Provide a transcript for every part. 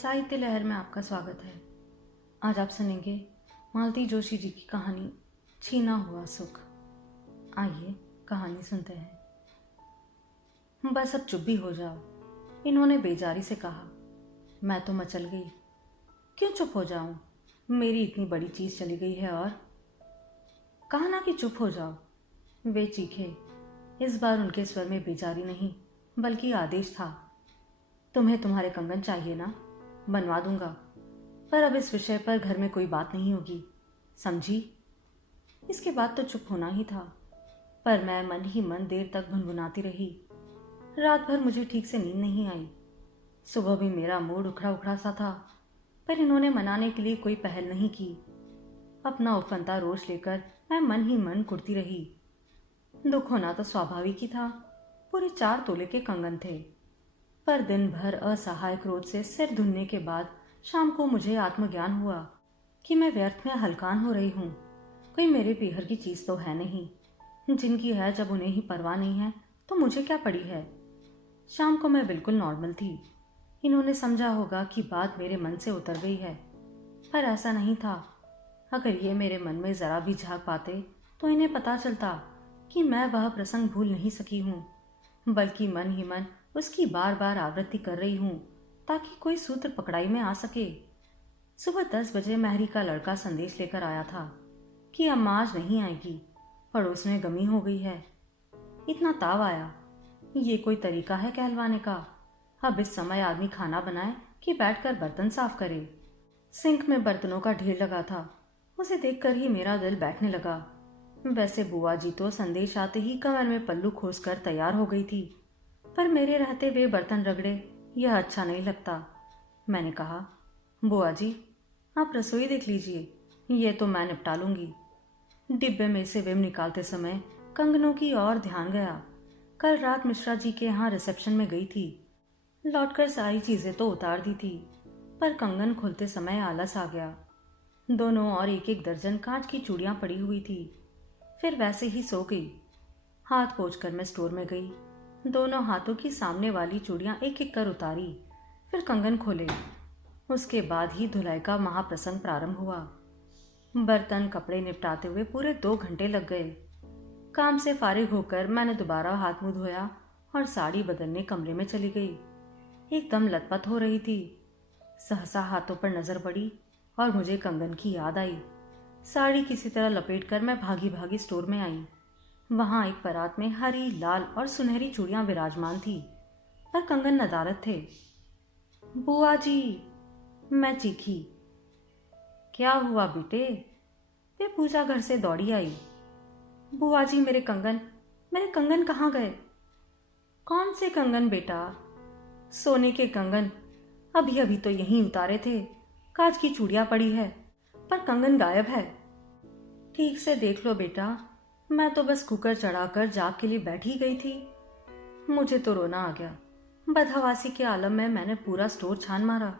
साहित्य लहर में आपका स्वागत है। आज आप सुनेंगे मालती जोशी जी की कहानी छीना हुआ सुख। आइए कहानी सुनते हैं। बस अब चुप भी हो जाओ, इन्होंने बेजारी से कहा। मैं तो मचल गई। क्यों चुप हो जाऊं? मेरी इतनी बड़ी चीज चली गई है। और कहा ना कि चुप हो जाओ, वे चीखे। इस बार उनके स्वर में बेजारी नहीं बल्कि आदेश था। तुम्हें तुम्हारे कंगन चाहिए ना, बनवा दूंगा, पर अब इस विषय पर घर में कोई बात नहीं होगी, समझी? इसके बाद तो चुप होना ही था, पर मैं मन ही मन देर तक भुनभुनाती रही। रात भर मुझे ठीक से नींद नहीं आई। सुबह भी मेरा मूड उखड़ा उखड़ा सा था, पर इन्होंने मनाने के लिए कोई पहल नहीं की। अपना उफनता रोष लेकर मैं मन ही मन कुड़ती रही। दुख होना तो स्वाभाविक ही था। पूरे 4 तोले के कंगन थे, पर दिन भर असहाय क्रोध से सिर धुनने के बाद शाम को मुझे आत्मज्ञान हुआ कि मैं व्यर्थ में हलकान हो रही हूँ। कोई मेरे पीहर की चीज तो है नहीं। जिनकी है जब उन्हें ही परवाह नहीं है तो मुझे क्या पड़ी है। शाम को मैं बिल्कुल नॉर्मल थी। इन्होंने समझा होगा कि बात मेरे मन से उतर गई है, पर ऐसा नहीं था। अगर ये मेरे मन में जरा भी झांक पाते तो इन्हें पता चलता कि मैं वह प्रसंग भूल नहीं सकी हूँ, बल्कि मन ही मन उसकी बार बार आवृत्ति कर रही हूँ ताकि कोई सूत्र पकड़ाई में आ सके। सुबह 10 बजे महरी का लड़का संदेश लेकर आया था कि अम्मा आज नहीं आएगी, पड़ोस में गमी हो गई है। इतना ताव आया, ये कोई तरीका है कहलवाने का? अब इस समय आदमी खाना बनाए कि बैठकर बर्तन साफ करे? सिंक में बर्तनों का ढेर लगा था, उसे देखकर ही मेरा दिल बैठने लगा। वैसे बुआ जी तो संदेश आते ही कमर में पल्लू खोसकर तैयार हो गई थी, पर मेरे रहते वे बर्तन रगड़े यह अच्छा नहीं लगता। मैंने कहा, बुआ जी आप रसोई देख लीजिए, ये तो मैं निपटा लूंगी। डिब्बे में से विम निकालते समय कंगनों की ओर ध्यान गया। कल रात मिश्रा जी के यहाँ रिसेप्शन में गई थी। लौटकर सारी चीजें तो उतार दी थी, पर कंगन खोलते समय आलस आ गया। दोनों और एक एक दर्जन कांच की चूड़ियां पड़ी हुई थी। फिर वैसे ही सो गई। हाथ पोंछकर मैं स्टोर में गई। दोनों हाथों की सामने वाली चूड़ियां एक एक कर उतारी, फिर कंगन खोले। उसके बाद ही धुलाई का महाप्रसंग प्रारंभ हुआ। बर्तन कपड़े निपटाते हुए पूरे 2 घंटे लग गए। काम से फारिग होकर मैंने दोबारा हाथ मुंह धोया और साड़ी बदलने कमरे में चली गई। एकदम लथपथ हो रही थी। सहसा हाथों पर नजर पड़ी और मुझे कंगन की याद आई। साड़ी किसी तरह लपेटकर मैं भागी भागी स्टोर में आई। वहां एक परात में हरी, लाल और सुनहरी चूड़ियां विराजमान थी, पर कंगन नदारद थे। बुआ जी, मैं चीखी। क्या हुआ बेटे? वे पूजा घर से दौड़ी आई। बुआ जी मेरे कंगन कहाँ गए? कौन से कंगन बेटा? सोने के कंगन, अभी अभी तो यहीं उतारे थे। कांच की चूड़ियां पड़ी है, पर कंगन गायब है। ठीक से देख लो बेटा, मैं तो बस कुकर चढ़ाकर जाग के लिए बैठी गई थी। मुझे तो रोना आ गया। बदहवासी के आलम में मैंने पूरा स्टोर छान मारा।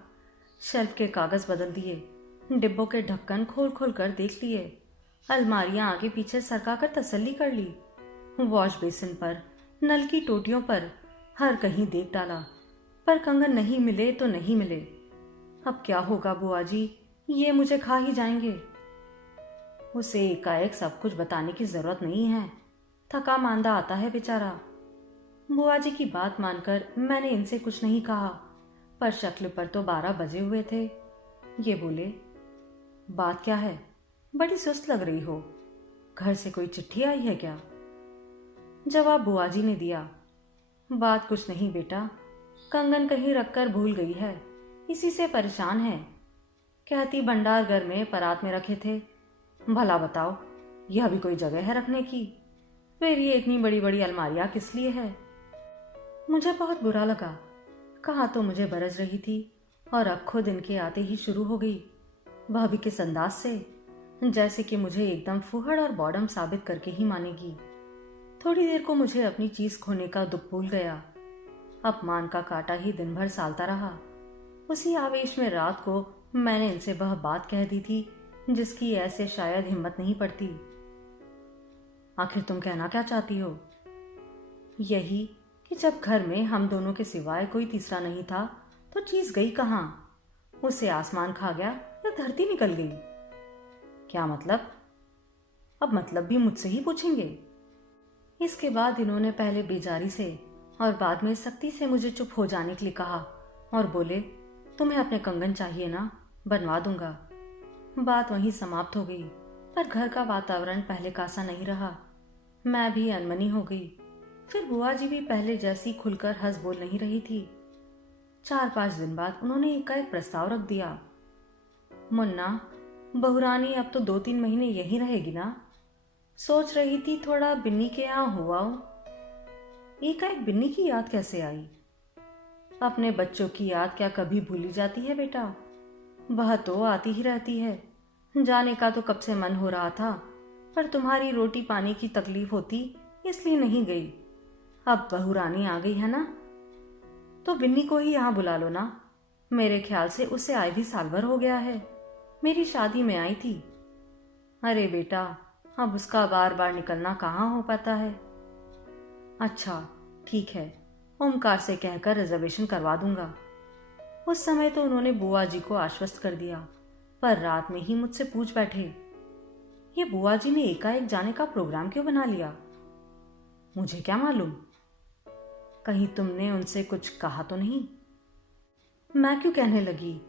शेल्फ के कागज बदल दिए, डिब्बों के ढक्कन खोल खोल कर देख लिए, अलमारियां आगे पीछे सरका कर तसल्ली कर ली। वॉश बेसिन पर, नल की टोटियों पर, हर कहीं देख डाला, पर कंगन नहीं मिले तो नहीं मिले। अब क्या होगा बुआ जी, ये मुझे खा ही जाएंगे। उसे एकाएक सब कुछ बताने की जरूरत नहीं है, थका मांदा आता है बेचारा। बुआ जी की बात मानकर मैंने इनसे कुछ नहीं कहा, पर शक्ल पर तो 12 बजे हुए थे। ये बोले, बात क्या है? बड़ी सुस्त लग रही हो। घर से कोई चिट्ठी आई है क्या? जवाब बुआ जी ने दिया, बात कुछ नहीं बेटा, कंगन कहीं रखकर भूल गई है, इसी से परेशान है। कहती भंडार घर में परात में रखे थे। भला बताओ, यह भी कोई जगह है रखने की? फिर ये इतनी बड़ी बड़ी अलमारियां किस लिए है? मुझे बहुत बुरा लगा। कहा तो मुझे बरस रही थी, और अब खुद इनके आते ही शुरू हो गई, वह भी किस अंदाज से, जैसे कि मुझे एकदम फुहड़ और बॉडम साबित करके ही मानेगी। थोड़ी देर को मुझे अपनी चीज खोने का दुख भूल गया। अपमान का कांटा ही दिन भर सालता रहा। उसी आवेश में रात को मैंने इनसे वह बात कह दी थी जिसकी ऐसे शायद हिम्मत नहीं पड़ती। आखिर तुम कहना क्या चाहती हो? यही कि जब घर में हम दोनों के सिवाय कोई तीसरा नहीं था तो चीज गई कहाँ? उसे आसमान खा गया या धरती निकल गई? क्या मतलब? अब मतलब भी मुझसे ही पूछेंगे? इसके बाद इन्होंने पहले बेजारी से और बाद में सख्ती से मुझे चुप हो जाने के लिए कहा और बोले, तुम्हें अपने कंगन चाहिए ना, बनवा दूंगा। बात वहीं समाप्त हो गई, पर घर का वातावरण पहले का सा नहीं रहा। मैं भी अनमनी हो गई। फिर बुआ जी भी पहले जैसी खुलकर हंस बोल नहीं रही थी। 4-5 दिन बाद उन्होंने एकाएक प्रस्ताव रख दिया, मुन्ना, बहुरानी अब तो 2-3 महीने यहीं रहेगी ना? सोच रही थी थोड़ा बिन्नी के यहाँ हुआ हो। एकाएक बिन्नी की याद कैसे आई? अपने बच्चों की याद क्या कभी भूली जाती है बेटा? वह तो आती ही रहती है। जाने का तो कब से मन हो रहा था, पर तुम्हारी रोटी पानी की तकलीफ होती इसलिए नहीं गई। अब बहुरानी आ गई है ना, तो बिन्नी को ही यहाँ बुला लो ना। मेरे ख्याल से उसे आए भी साल भर हो गया है। मेरी शादी में आई थी। अरे बेटा, अब उसका बार बार निकलना कहाँ हो पाता है। अच्छा ठीक है, ओमकार से कहकर रिजर्वेशन करवा दूंगा। उस समय तो उन्होंने बुआ जी को आश्वस्त कर दिया, पर रात में ही मुझसे पूछ बैठे, ये बुआ जी ने एकाएक जाने का प्रोग्राम क्यों बना लिया? मुझे क्या मालूम, कहीं तुमने उनसे कुछ कहा तो नहीं? मैं क्यों कहने लगी?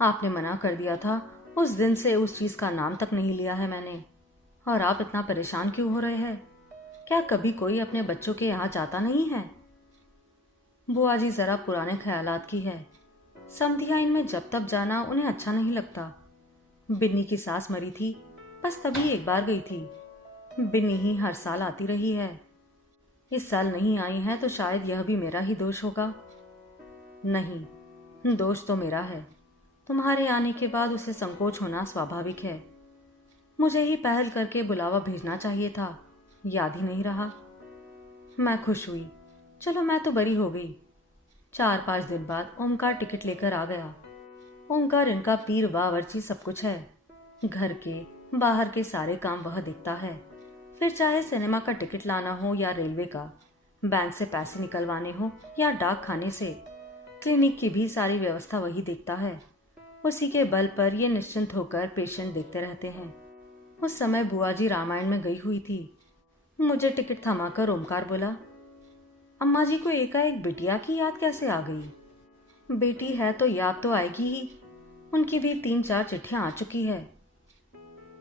आपने मना कर दिया था। उस दिन से उस चीज का नाम तक नहीं लिया है मैंने। और आप इतना परेशान क्यों हो रहे हैं? क्या कभी कोई अपने बच्चों के यहाँ जाता नहीं है? बुआ जी जरा पुराने ख्यालात की है। समधिया इनमें जब तब जाना उन्हें अच्छा नहीं लगता। बिन्नी की सास मरी थी, बस तभी एक बार गई थी। बिन्नी ही हर साल आती रही है। इस साल नहीं आई है तो शायद यह भी मेरा ही दोष होगा। नहीं, दोष तो मेरा है। तुम्हारे आने के बाद उसे संकोच होना स्वाभाविक है। मुझे ही पहल करके बुलावा भेजना चाहिए था, याद ही नहीं रहा। मैं खुश हुई। चलो मैं तो बरी हो गई। 4-5 दिन बाद ओमकार टिकट लेकर आ गया। ओमकार इनका पीर बावर्ची सब कुछ है। घर के बाहर के सारे काम वह देखता है। फिर चाहे सिनेमा का टिकट लाना हो या रेलवे का, बैंक से पैसे निकलवाने हो या डाक खाने से, क्लिनिक की भी सारी व्यवस्था वही देखता है। उसी के बल पर ये निश्चिंत होकर पेशेंट देखते रहते हैं। उस समय बुआ जी रामायण में गई हुई थी। मुझे टिकट थमाकर ओमकार बोला, अम्मा जी को एकाएक बिटिया की याद कैसे आ गई? बेटी है तो याद तो आएगी ही। उनकी भी 3-4 चिट्ठियां आ चुकी है।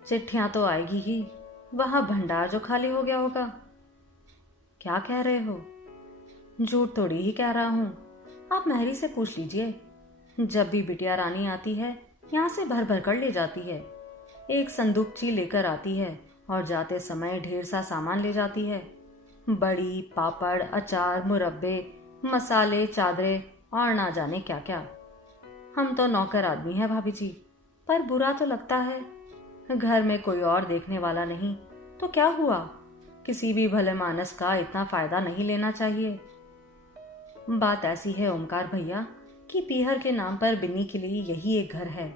चिट्ठियां तो आएगी ही, वहां भंडार जो खाली हो गया होगा। क्या कह रहे हो? झूठ थोड़ी ही कह रहा हूं। आप महरी से पूछ लीजिए। जब भी बिटिया रानी आती है यहाँ से भर भर कर ले जाती है। एक संदूकची लेकर आती है और जाते समय ढेर सा सामान ले जाती है। बड़ी, पापड़, अचार, मुरब्बे, मसाले, चादरें और ना जाने क्या क्या। हम तो नौकर आदमी है भाभी जी, पर बुरा तो लगता है। घर में कोई और देखने वाला नहीं तो क्या हुआ? किसी भी भले मानस का इतना फायदा नहीं लेना चाहिए। बात ऐसी है ओमकार भैया कि पीहर के नाम पर बिन्नी के लिए यही एक घर है।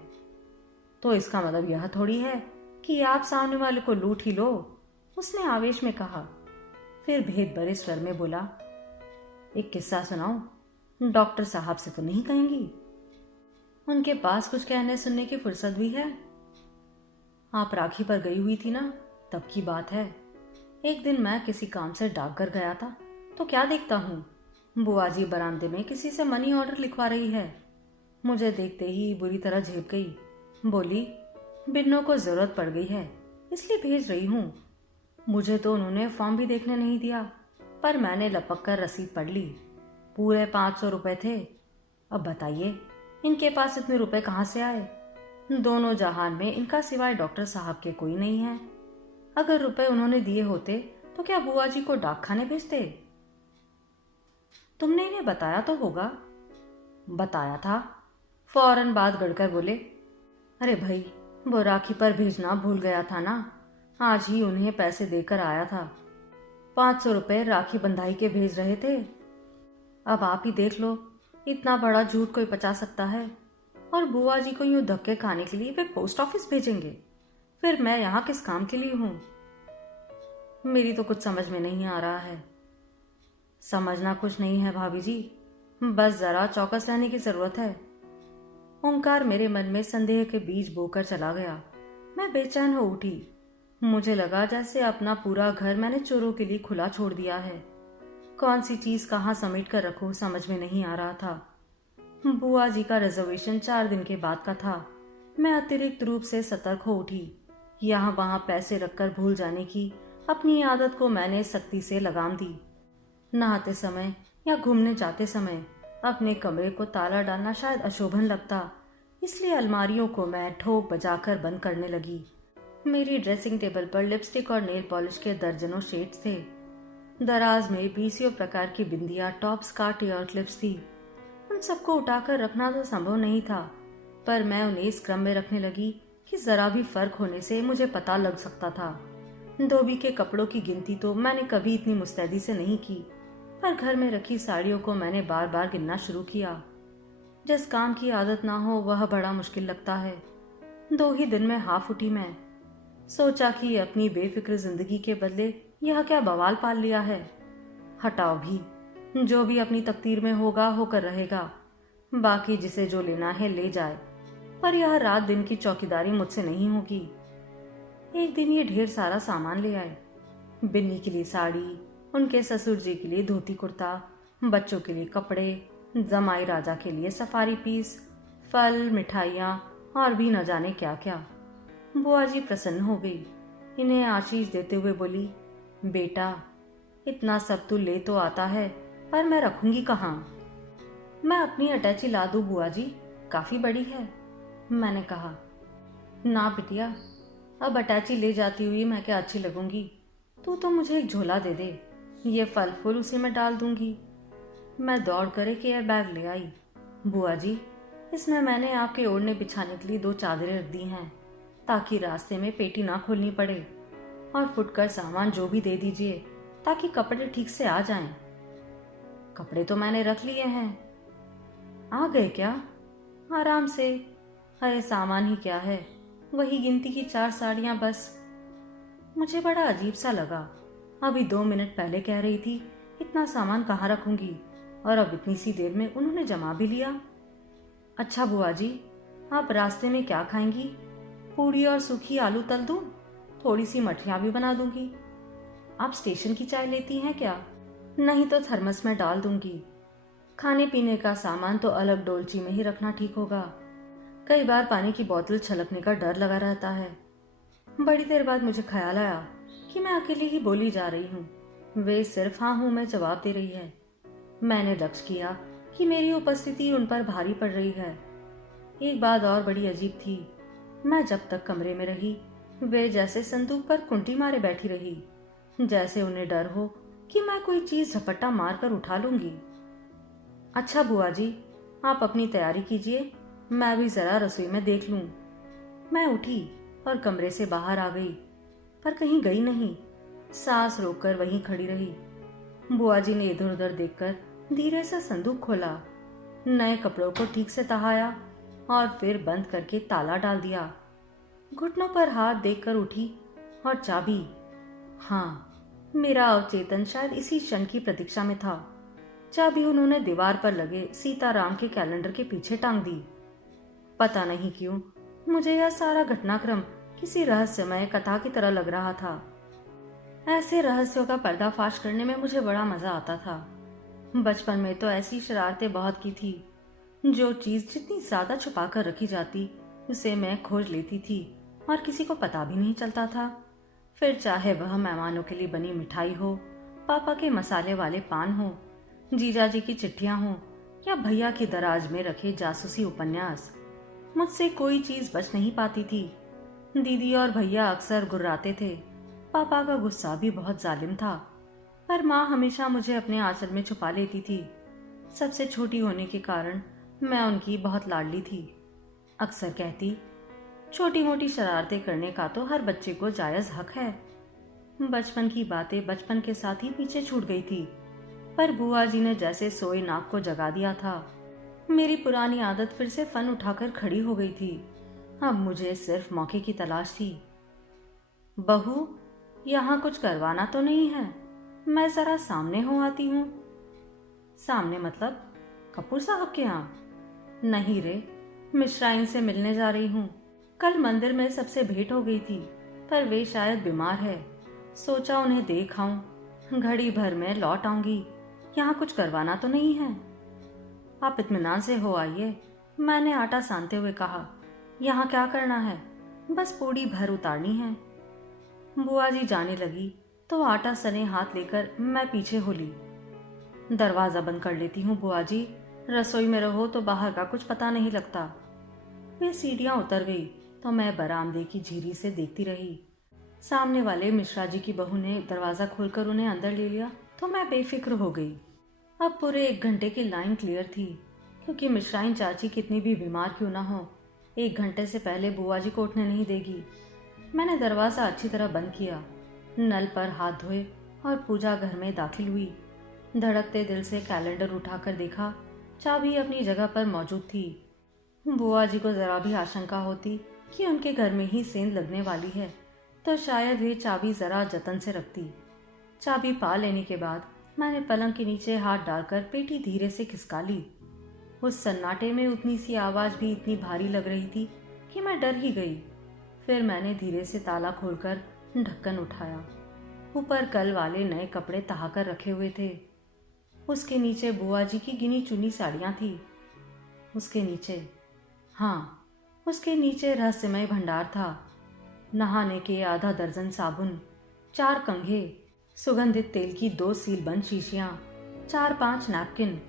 तो इसका मतलब यह थोड़ी है कि आप सामने वाले को लूट ही लो, उसने आवेश में कहा। फिर भेद भरे स्वर में बोला, एक किस्सा सुनाओ। डॉक्टर साहब से तो नहीं कहेंगी? उनके पास कुछ कहने सुनने की फुर्सत भी है। आप राखी पर गई हुई थी ना, तब की बात है। एक दिन मैं किसी काम से डाकघर गया था तो क्या देखता हूँ, बुआ जी बरामदे में किसी से मनी ऑर्डर लिखवा रही है। मुझे देखते ही बुरी तरह झेप गई। बोली, बिन्नों को जरूरत पड़ गई है इसलिए भेज रही हूँ। मुझे तो उन्होंने फॉर्म भी देखने नहीं दिया, पर मैंने लपक कर रसीद पढ़ ली। पूरे 500 रुपए थे। अब बताइए इनके पास इतने रुपए कहाँ से आए? दोनों जहान में इनका सिवाय डॉक्टर साहब के कोई नहीं है। अगर रुपए उन्होंने दिए होते तो क्या बुआ जी को डाक खाने भेजते? तुमने इन्हें बताया तो होगा। बताया था। फौरन बात गड़कर बोले, अरे भाई, वो राखी पर भेजना भूल गया था ना, आज ही उन्हें पैसे देकर आया था। 500 रुपए राखी बंधाई के भेज रहे थे। अब आप ही देख लो, इतना बड़ा झूठ कोई पचा सकता है? और बुआ जी को यूं धक्के खाने के लिए वे पोस्ट ऑफिस भेजेंगे? फिर मैं यहाँ किस काम के लिए हूँ? मेरी तो कुछ समझ में नहीं आ रहा है। समझना कुछ नहीं है भाभी जी, बस जरा चौकस रहने की जरूरत है। ओंकार मेरे मन में संदेह के बीज बोकर चला गया। मैं बेचैन हो उठी। मुझे लगा जैसे अपना पूरा घर मैंने चोरों के लिए खुला छोड़ दिया है। कौन सी चीज कहाँ समेट कर रखूं समझ में नहीं आ रहा था। बुआ जी का रिजर्वेशन 4 दिन के बाद का था। मैं अतिरिक्त रूप से सतर्क हो उठी। यहाँ वहां पैसे रखकर भूल जाने की अपनी आदत को मैंने सख्ती से लगाम दी। नहाते समय या घूमने जाते समय अपने कमरे को ताला डालना शायद अशोभन लगता, इसलिए अलमारियों को मैं ठोक बजाकर बंद करने लगी। मेरी ड्रेसिंग टेबल पर लिपस्टिक और नेल पॉलिश के दर्जनों शेड्स थे। दराज में बीसियों प्रकार की बिंदियां, टॉप, स्कार्ट, ईयर क्लिप्स थी। उन सबको उठाकर रखना तो संभव नहीं था, पर मैं उन्हें इस क्रम में रखने लगी कि जरा भी फर्क होने से मुझे पता लग सकता था। धोबी के कपड़ों की गिनती तो मैंने कभी इतनी मुस्तैदी से नहीं की, पर घर में रखी साड़ियों को मैंने बार बार गिनना शुरू किया। जिस काम की आदत ना हो वह बड़ा मुश्किल लगता है। 2 ही दिन में हाफ उठी मैं। सोचा कि अपनी बेफिक्र जिंदगी के बदले यह क्या बवाल पाल लिया है। हटाओ भी, जो भी अपनी तकदीर में होगा होकर रहेगा। बाकी जिसे जो लेना है ले जाए, पर यह रात दिन की चौकीदारी मुझसे नहीं होगी। एक दिन ये ढेर सारा सामान ले आए। बिन्नी के लिए साड़ी, उनके ससुर जी के लिए धोती कुर्ता, बच्चों के लिए कपड़े, जमाई राजा के लिए सफारी पीस, फल, मिठाइयाँ और भी न जाने क्या क्या। बुआ जी प्रसन्न हो गई। इन्हें आशीष देते हुए बोली, बेटा इतना सब तू ले तो आता है, पर मैं रखूंगी कहाँ। मैं अपनी अटैची ला दूं बुआ जी, काफी बड़ी है। मैंने कहा, ना बिटिया, अब अटैची ले जाती हुई मैं क्या अच्छी लगूंगी। तू तो मुझे एक झोला दे दे, ये फल फूल उसी में डाल दूंगी। मैं दौड़ कर एक एयर बैग ले आई। बुआ जी, इसमें मैंने आपके ओढ़ने बिछाने के लिए 2 चादरें रख दी हैं, ताकि रास्ते में पेटी ना खोलनी पड़े। और फुटकर सामान जो भी दे दीजिए, ताकि कपड़े ठीक से आ जाएं। कपड़े तो मैंने रख लिए हैं। आ गए क्या? आराम से। अरे सामान ही क्या है, वही गिनती की 4 साड़ियां बस। मुझे बड़ा अजीब सा लगा। अभी 2 मिनट पहले कह रही थी इतना सामान कहाँ रखूंगी, और अब इतनी सी देर में उन्होंने जमा भी लिया। अच्छा बुआ जी, आप रास्ते में क्या खाएंगी? पूड़ी और सूखी आलू तल दूं? थोड़ी सी मठियाँ भी बना दूंगी। आप स्टेशन की चाय लेती हैं क्या? नहीं तो थर्मस में डाल दूंगी। खाने पीने का सामान तो अलग डोलची में ही रखना ठीक होगा। कई बार पानी की बोतल छलकने का डर लगा रहता है। बड़ी देर बाद मुझे ख्याल आया कि मैं अकेली ही बोली जा रही हूँ। वे सिर्फ हाँ हूँ मैं जवाब दे रही है। मैंने लक्ष्य किया कि मेरी उपस्थिति उन पर भारी पड़ रही है। एक बात और बड़ी अजीब थी। मैं जब तक कमरे में रही, वे जैसे संदूक पर कुंटी मारे बैठी रही, जैसे उन्हें डर हो कि मैं कोई चीज झपट्टा मार कर उठा लूंगी। अच्छा बुआ जी, आप अपनी तैयारी कीजिए, मैं भी जरा रसोई में देख लूं। मैं उठी और कमरे से बाहर आ गई, पर कहीं गई नहीं। सांस रोककर वहीं खड़ी रही। बुआ जी ने इधर उधर देखकर धीरे से संदूक खोला, नए कपड़ों को ठीक से तहाया और फिर बंद करके ताला डाल दिया। घुटनों पर हाथ देकर उठी और चाबी। हाँ, मेरा अवचेतन शायद इसी क्षण की प्रतीक्षा में था। चाबी उन्होंने दीवार पर लगे सीताराम के कैलेंडर के पीछे टांग दी। पता नहीं क्यों मुझे यह सारा घटनाक्रम किसी रहस्यमय कथा की तरह लग रहा था। ऐसे रहस्यों का पर्दाफाश करने में मुझे बड़ा मजा आता था। बचपन में तो ऐसी शरारतें बहुत की थी। जो चीज जितनी ज्यादा छुपा कर रखी जाती, उसे मैं खोज लेती थी और किसी को पता भी नहीं चलता था। फिर चाहे वह मेहमानों के लिए बनी मिठाई हो, पापा के मसाले वाले पान हो, जीजा जी की चिट्ठियां हो, या भैया की दराज में रखे जासूसी उपन्यास, मुझसे कोई चीज बच नहीं पाती थी। दीदी और भैया अक्सर गुर्राते थे। पापा का गुस्सा भी बहुत जालिम था, पर माँ हमेशा मुझे अपने आंचल में छुपा लेती थी। सबसे छोटी होने के कारण मैं उनकी बहुत लाडली थी। अक्सर कहती, छोटी मोटी शरारतें करने का तो हर बच्चे को जायज हक है। बचपन की बातें बचपन के साथ ही पीछे छूट गई थी, पर बुआ जी ने जैसे सोए नाक को जगा दिया था। मेरी पुरानी आदत फिर से फन उठाकर खड़ी हो गई थी। अब मुझे सिर्फ मौके की तलाश थी। बहू, यहाँ कुछ करवाना तो नहीं है? मैं जरा सामने हो आती हूँ। सामने मतलब कपूर साहब के यहाँ? नहीं रे, मिश्राइन से मिलने जा रही हूँ। कल मंदिर में सबसे भेंट हो गई थी, पर वे शायद बीमार है। सोचा उन्हें देख आऊं। घड़ी भर में लौट आऊंगी। यहाँ कुछ करवाना तो नहीं है? आप इत्मीनान से हो आइए, मैंने आटा सानते हुए कहा। यहाँ क्या करना है? बस पूड़ी भर उतारनी है। बुआ जी जाने लगी तो आटा सने हाथ लेकर मैं पीछे हो ली। दरवाजा बंद कर लेती हूँ बुआ जी, रसोई में रहो तो बाहर का कुछ पता नहीं लगता। वे सीढ़ियां उतर गई तो मैं बरामदे की झीरी से देखती रही। सामने वाले मिश्रा जी की बहू ने दरवाजा खोलकर उन्हें अंदर ले लिया तो मैं बेफिक्र हो गई। अब पूरे 1 घंटे की लाइन क्लियर थी, क्योंकि मिश्राइन चाची कितनी भी बीमार क्यों ना हो, 1 घंटे से पहले बुआ जी को उठने नहीं देगी। मैंने दरवाजा अच्छी तरह बंद किया, नल पर हाथ धोए और पूजा घर में दाखिल हुई। धड़कते दिल से कैलेंडर उठाकर देखा, चाबी अपनी जगह पर मौजूद थी। बुआ जी को जरा भी आशंका होती कि उनके घर में ही सेंध लगने वाली है तो शायद वे चाबी जरा जतन से रखती। चाबी पा लेने के बाद मैंने पलंग के नीचे हाथ डालकर पेटी धीरे से खिसका ली। उस सन्नाटे में उतनी सी आवाज भी इतनी भारी लग रही थी कि मैं डर ही गई। फिर मैंने धीरे से ताला खोलकर ढक्कन उठाया। ऊपर कल वाले नए कपड़े तहाकर रखे हुए थे। उसके नीचे बुआ जी की गिनी चुनी साड़ियां थी। उसके नीचे, हाँ, उसके नीचे रहस्यमय भंडार था। नहाने के आधा दर्जन साबुन, 4 कंघे, सुगंधित तेल की 2 सीलबंद शीशियां, 4-5 नैपकिन।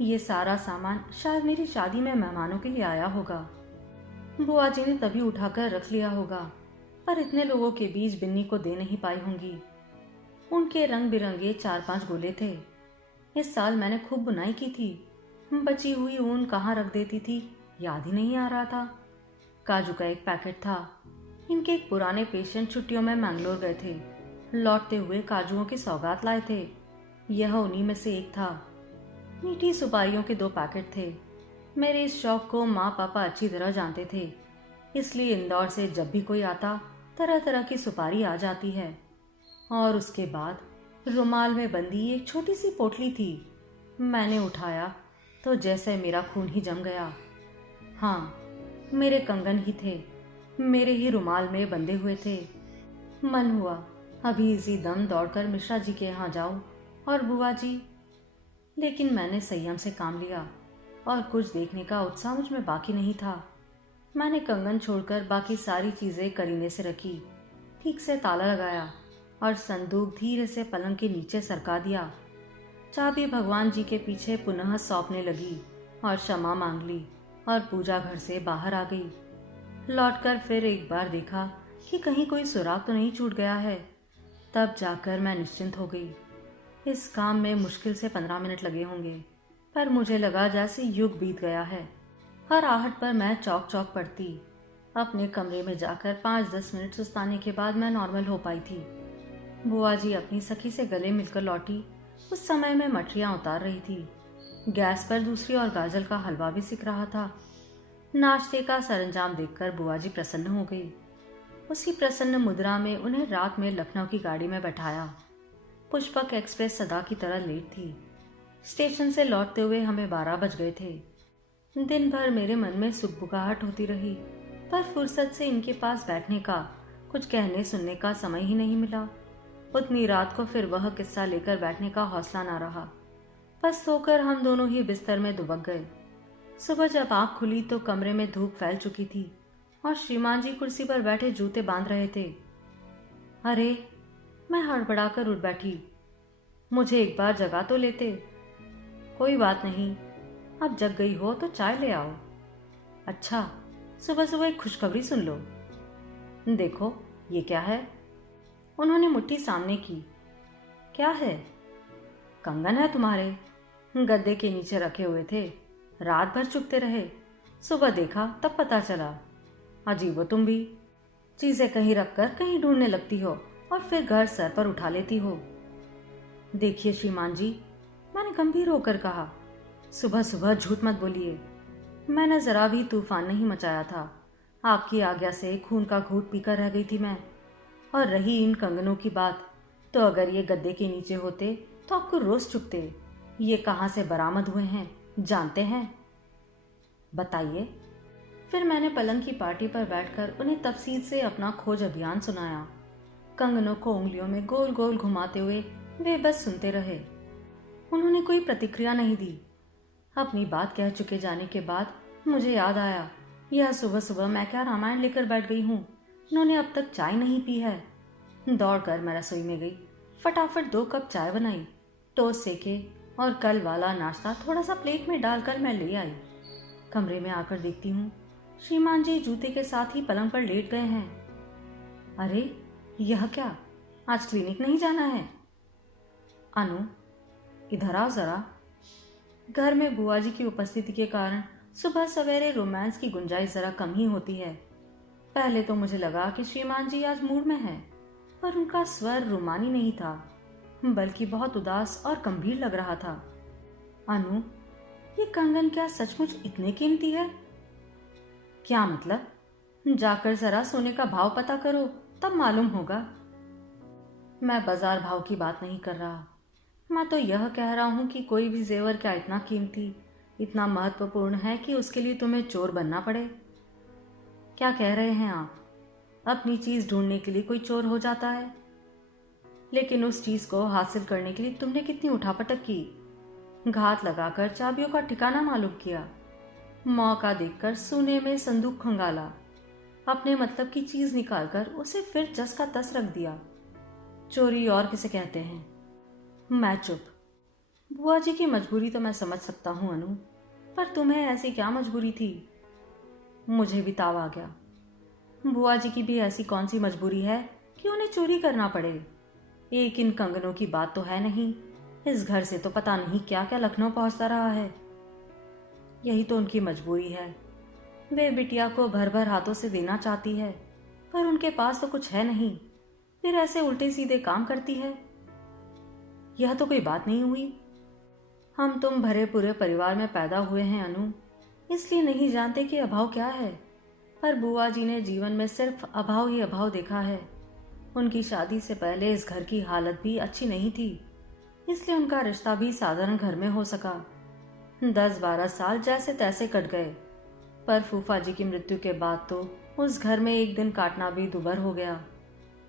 ये सारा सामान शायद मेरी शादी में मेहमानों के लिए आया होगा। बुआ जी ने तभी उठाकर रख लिया होगा, पर इतने लोगों के बीच बिन्नी को दे नहीं पाई होंगी। उनके रंग बिरंगे 4-5 गोले थे। इस साल मैंने खूब बुनाई की थी। बची हुई ऊन कहाँ रख देती थी याद ही नहीं आ रहा था। काजू का एक पैकेट था। इनके एक पुराने पेशेंट छुट्टियों में मैंगलोर गए थे। लौटते हुए काजुओं की सौगात लाए थे। यह उन्हीं में से एक था। मीठी सुपारियों के 2 पैकेट थे। मेरे इस शौक को माँ पापा अच्छी तरह जानते थे, इसलिए इंदौर से जब भी कोई आता तरह तरह की सुपारी आ जाती है। और उसके बाद रुमाल में बंधी एक छोटी सी पोटली थी। मैंने उठाया तो जैसे मेरा खून ही जम गया। हाँ, मेरे कंगन ही थे, मेरे ही रुमाल में बंधे हुए थे। मन हुआ अभी इसी दम दौड़कर मिश्रा जी के यहाँ जाऊं और बुआ जी, लेकिन मैंने संयम से काम लिया और कुछ देखने का उत्साह मुझ में बाकी नहीं था। मैंने कंगन छोड़कर बाकी सारी चीजें करीने से रखी, ठीक से ताला लगाया और संदूक धीरे से पलंग के नीचे सरका दिया। चाबी भगवान जी के पीछे पुनः सौंपने लगी और क्षमा मांग ली और पूजा घर से बाहर आ गई। लौटकर फिर एक बार देखा कि कहीं कोई सुराग तो नहीं छूट गया है। तब जाकर मैं निश्चिंत हो गई। इस काम में मुश्किल से 15 मिनट लगे होंगे, पर मुझे लगा जैसे युग बीत गया है। हर आहट पर मैं चौक चौक पड़ती। अपने कमरे में जाकर 5-10 मिनट सुस्ताने के बाद मैं नॉर्मल हो पाई थी। बुआ जी अपनी सखी से गले मिलकर लौटी। उस समय मैं मठरियाँ उतार रही थी। गैस पर दूसरी और गाजर का हलवा भी सिक रहा था। नाश्ते का सरंजाम देखकर बुआ जी प्रसन्न हो गई। उसी प्रसन्न मुद्रा में उन्हें रात में लखनऊ की गाड़ी में बैठाया। पुष्पक एक्सप्रेस सदा की तरह लेट थी। स्टेशन से लौटते हुए हमें 12 बज गए थे। दिन भर मेरे मन में सुगबुगाहट होती रही, पर फुर्सत से इनके पास बैठने का, कुछ कहने सुनने का समय ही नहीं मिला। उतनी रात को फिर वह किस्सा लेकर बैठने का हौसला ना रहा। बस सोकर हम दोनों ही बिस्तर में दुबक गए। सुबह जब आँख खुली तो कमरे में धूप फैल चुकी थी और श्रीमान जी कुर्सी पर बैठे जूते बांध रहे थे। अरे, मैं हड़बड़ाकर उठ बैठी। मुझे एक बार जगा तो लेते। कोई बात नहीं, अब जग गई हो तो चाय ले आओ। अच्छा, सुबह सुबह एक खुशखबरी सुन लो। देखो, ये क्या है? उन्होंने मुट्ठी सामने की। क्या है? कंगन है तुम्हारे, गद्दे के नीचे रखे हुए थे। रात भर चुपते रहे, सुबह देखा तब पता चला। अजीब हो तुम भी, चीजें कहीं रखकर कहीं ढूंढने लगती हो और फिर घर सर पर उठा लेती हो। देखिए श्रीमान जी, मैंने गंभीर होकर कहा, सुबह सुबह झूठ मत बोलिए। मैंने जरा भी तूफान नहीं मचाया था। आपकी आज्ञा से खून का घूंट पीकर रह गई थी मैं। और रही इन कंगनों की बात, तो अगर ये गद्दे के नीचे होते तो आपको रोज चुपते। ये कहाँ से बरामद हुए हैं जानते हैं? बताइए। फिर मैंने पलंग की पार्टी पर बैठकर उन्हें तफसील से अपना खोज अभियान सुनाया। कंगनों को उंगलियों में गोल गोल घुमाते हुए वे बस सुनते रहे। उन्होंने कोई प्रतिक्रिया नहीं दी। अपनी बात कह चुके जाने के बाद मुझे याद आया, यह सुबह सुबह मैं क्या रामायण लेकर बैठ गई हूँ। उन्होंने अब तक चाय नहीं पी है। दौड़कर मैं रसोई में गई, फटाफट 2 कप चाय बनाई, टोस्ट सेके और कल वाला नाश्ता थोड़ा सा प्लेट में डालकर मैं ले आई। कमरे में आकर देखती हूँ श्रीमान जी जूते के साथ ही पलंग पर लेट गए हैं। अरे यह क्या, आज क्लिनिक नहीं जाना है? अनु, इधर आओ जरा। घर में बुआ जी की उपस्थिति के कारण सुबह सवेरे रोमांस की गुंजाइश जरा कम ही होती है। पहले तो मुझे लगा कि श्रीमान जी आज मूड में हैं, पर उनका स्वर रोमानी नहीं था, बल्कि बहुत उदास और गंभीर लग रहा था। अनु, ये कंगन क्या सचमुच इतने कीमती है? क्या मतलब? जाकर जरा सोने का भाव पता करो, तब मालूम होगा। मैं बाजार भाव की बात नहीं कर रहा, मैं तो यह कह रहा हूं कि कोई भी जेवर क्या इतना कीमती, इतना महत्वपूर्ण है कि उसके लिए तुम्हें चोर बनना पड़े? क्या कह रहे हैं आप? अपनी चीज ढूंढने के लिए कोई चोर हो जाता है? लेकिन उस चीज को हासिल करने के लिए तुमने कितनी उठापटक की, घात लगाकर चाबियों का ठिकाना मालूम किया, मौका देखकर सूने में संदूक खंगाला, अपने मतलब की चीज निकालकर उसे फिर जस का तस रख दिया। चोरी और किसे कहते हैं? मैं चुप। बुआ जी की मजबूरी तो मैं समझ सकता हूं अनु, पर तुम्हें ऐसी क्या मजबूरी थी? मुझे भी ताव आ गया। बुआ जी की भी ऐसी कौन सी मजबूरी है कि उन्हें चोरी करना पड़े? एक इन कंगनों की बात तो है नहीं, इस घर से तो पता नहीं क्या क्या लखनऊ पहुंचता रहा है। यही तो उनकी मजबूरी है। वे बिटिया को भर भर हाथों से देना चाहती है, पर उनके पास तो कुछ है नहीं, फिर ऐसे उल्टे सीधे काम करती है। यह तो कोई बात नहीं हुई। हम तुम भरे पूरे परिवार में पैदा हुए हैं अनु, इसलिए नहीं जानते कि अभाव क्या है। पर बुआ जी ने जीवन में सिर्फ अभाव ही अभाव देखा है। उनकी शादी से पहले इस घर की हालत भी अच्छी नहीं थी, इसलिए उनका रिश्ता भी साधारण घर में हो सका। 10-12 साल जैसे तैसे कट गए, पर फूफा जी की मृत्यु के बाद तो उस घर में एक दिन काटना भी दुभर हो गया।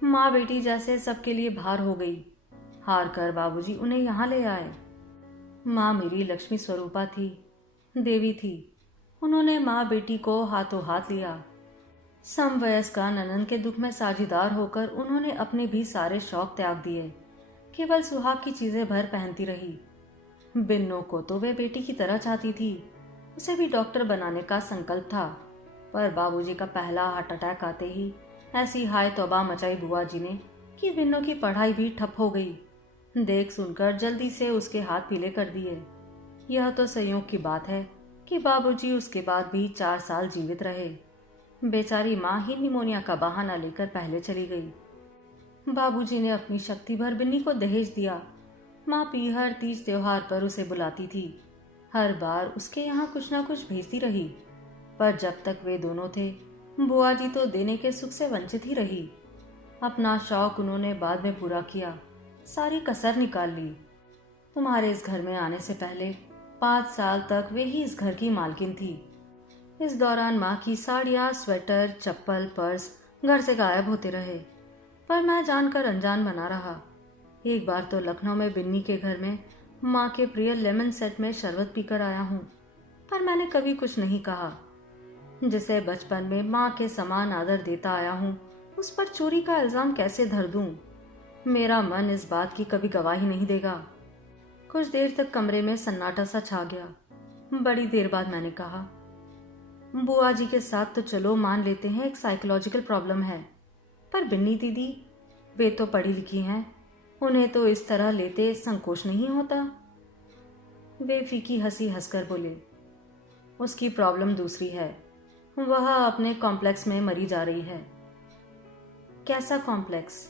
माँ बेटी जैसे सबके लिए भार हो गई। हार कर बाबूजी उन्हें यहाँ ले आए। माँ मेरी लक्ष्मी स्वरूपा थी, देवी थी। उन्होंने माँ बेटी को हाथों हाथ लिया। समवयस्का ननन के दुख में साझीदार होकर उन्होंने अपने भी सारे शौक त्याग दिए, केवल सुहाग की चीजें भर पहनती रही। बिन्नो को तो वे बेटी की तरह चाहती थी, उसे भी डॉक्टर बनाने का संकल्प था, पर बाबूजी का पहला हार्ट अटैक आते ही ऐसी हाय तौबा मचाई बुआ जी ने कि बिन्नो की पढ़ाई भी ठप हो गई। देख सुनकर जल्दी से उसके हाथ पीले कर दिए। यह तो संयोग की बात है कि बाबूजी उसके बाद भी 4 साल जीवित रहे। बेचारी माँ ही निमोनिया का बहाना लेकर पहले चली गई। बाबूजी ने अपनी शक्ति भर बिन्नी को दहेज दिया। माँ पीहर तीज त्योहार पर उसे बुलाती थी, हर बार उसके यहाँ कुछ ना कुछ भेजती रही, पर जब तक वे दोनों थे बुआ जी तो देने के सुख से वंचित ही रही। अपना शौक उन्होंने बाद में पूरा किया, सारी कसर निकाल ली। तुम्हारे इस घर में आने से पहले 5 साल तक वे ही इस घर की मालकिन थी। इस दौरान माँ की साड़ियाँ, स्वेटर, चप्पल, पर्स घर से गायब होते रहे, पर मैं जानकर अनजान बना रहा। एक बार तो लखनऊ में बिन्नी के घर में माँ के प्रिय लेमन सेट में शरबत पीकर आया हूँ, पर मैंने कभी कुछ नहीं कहा। जिसे बचपन में माँ के समान आदर देता आया हूँ, उस पर चोरी का इल्जाम कैसे धर दूं? मेरा मन इस बात की कभी गवाही नहीं देगा। कुछ देर तक कमरे में सन्नाटा सा छा गया। बड़ी देर बाद मैंने कहा, बुआ जी के साथ तो चलो मान लेते हैं एक साइकोलॉजिकल प्रॉब्लम है, पर बिन्नी दीदी, वे तो पढ़ी लिखी हैं, उन्हें तो इस तरह लेते संकोच नहीं होता। वे फीकी हंसी हंसकर बोले, उसकी प्रॉब्लम दूसरी है, वह अपने कॉम्प्लेक्स में मरी जा रही है। कैसा कॉम्प्लेक्स?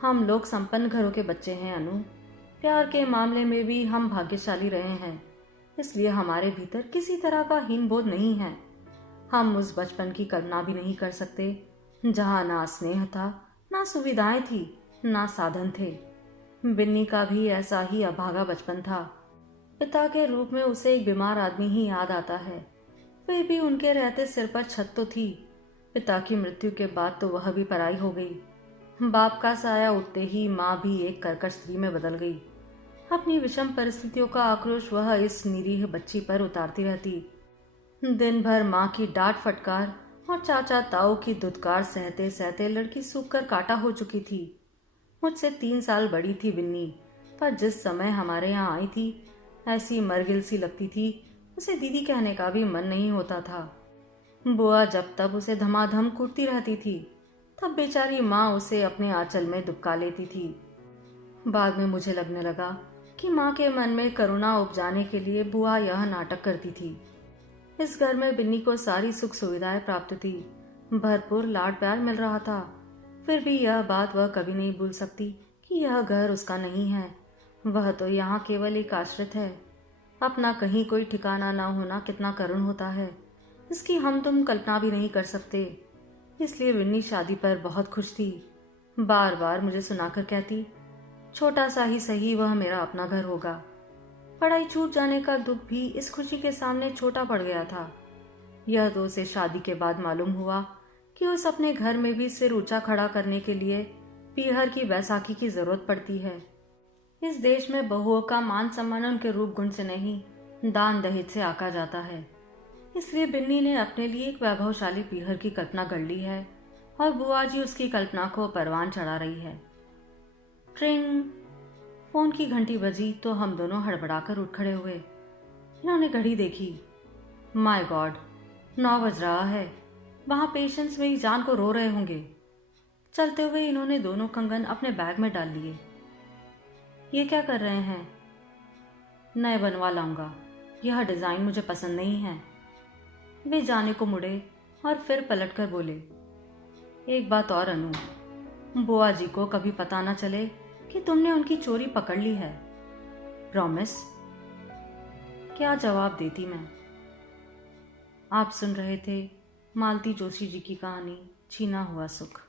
हम लोग संपन्न घरों के बच्चे हैं अनु, प्यार के मामले में भी हम भाग्यशाली रहे हैं, इसलिए हमारे भीतर किसी तरह का हीन बोध नहीं है। हम उस बचपन की कल्पना भी नहीं कर सकते जहाँ ना स्नेह था, ना सुविधाएं थी, ना साधन थे। बिन्नी का भी ऐसा ही अभागा बचपन था। पिता के रूप में उसे एक बीमार आदमी ही याद आता है। वे भी उनके रहते सिर पर छत तो थी, पिता की मृत्यु के बाद तो वह भी पराई हो गई। बाप का साया उठते ही माँ भी एक कर्कश स्त्री में बदल गई। अपनी विषम परिस्थितियों का आक्रोश वह इस निरीह बच्ची पर उतारती रहती। दिन भर माँ की डांट फटकार और चाचा ताऊ की धुतकार सहते सहते लड़की सूख कर काटा हो चुकी थी। मुझसे 3 साल बड़ी थी बिन्नी, पर जिस समय हमारे यहाँ आई थी ऐसी मरगिल सी लगती थी, उसे दीदी कहने का भी मन नहीं होता था। बुआ जब तब उसे धमाधम कूटती रहती थी, तब बेचारी माँ उसे अपने आंचल में दुबका लेती थी। बाद में मुझे लगने लगा कि माँ के मन में करुणा उपजाने के लिए बुआ यह नाटक करती थी। इस घर में बिन्नी को सारी सुख सुविधाएं प्राप्त थी, भरपूर लाड प्यार मिल रहा था। फिर भी यह बात वह कभी नहीं भूल सकती कि यह घर उसका नहीं है। वह तो यहाँ केवल एक आश्रित है। अपना कहीं कोई ठिकाना ना होना कितना करुण होता है, इसकी हम तुम कल्पना भी नहीं कर सकते। इसलिए बिन्नी शादी पर बहुत खुश थी। बार बार मुझे सुनाकर कहती, छोटा सा ही सही वह मेरा अपना घर होगा। पढ़ाई छूट जाने का दुख भी इस खुशी के सामने छोटा पड़ गया था। यह तो उसे शादी के बाद मालूम हुआ कि उस अपने घर में भी सिर ऊंचा खड़ा करने के लिए पीहर की बैसाखी की जरूरत पड़ती है। इस देश में बहुओं का मान सम्मान उनके रूप गुण से नहीं, दान दहेज से आका जाता है। इसलिए बिन्नी ने अपने लिए एक वैभवशाली पीहर की कल्पना कर ली है और बुआ जी उसकी कल्पना को परवान चढ़ा रही है। ट्रिंग, फोन की घंटी बजी तो हम दोनों हड़बड़ाकर उठ खड़े हुए। इन्होंने घड़ी देखी। माय गॉड, 9 बज रहा है। वहां पेशेंट्स मेरी जान को रो रहे होंगे। चलते हुए इन्होंने दोनों कंगन अपने बैग में डाल लिए। ये क्या कर रहे हैं? नए बनवा लाऊंगा, यह डिज़ाइन मुझे पसंद नहीं है। वे जाने को मुड़े और फिर पलटकर बोले, एक बात और अनु, बुआ जी को कभी पता ना चले कि तुमने उनकी चोरी पकड़ ली है। प्रॉमिस? क्या जवाब देती मैं। आप सुन रहे थे मालती जोशी जी की कहानी छीना हुआ सुख।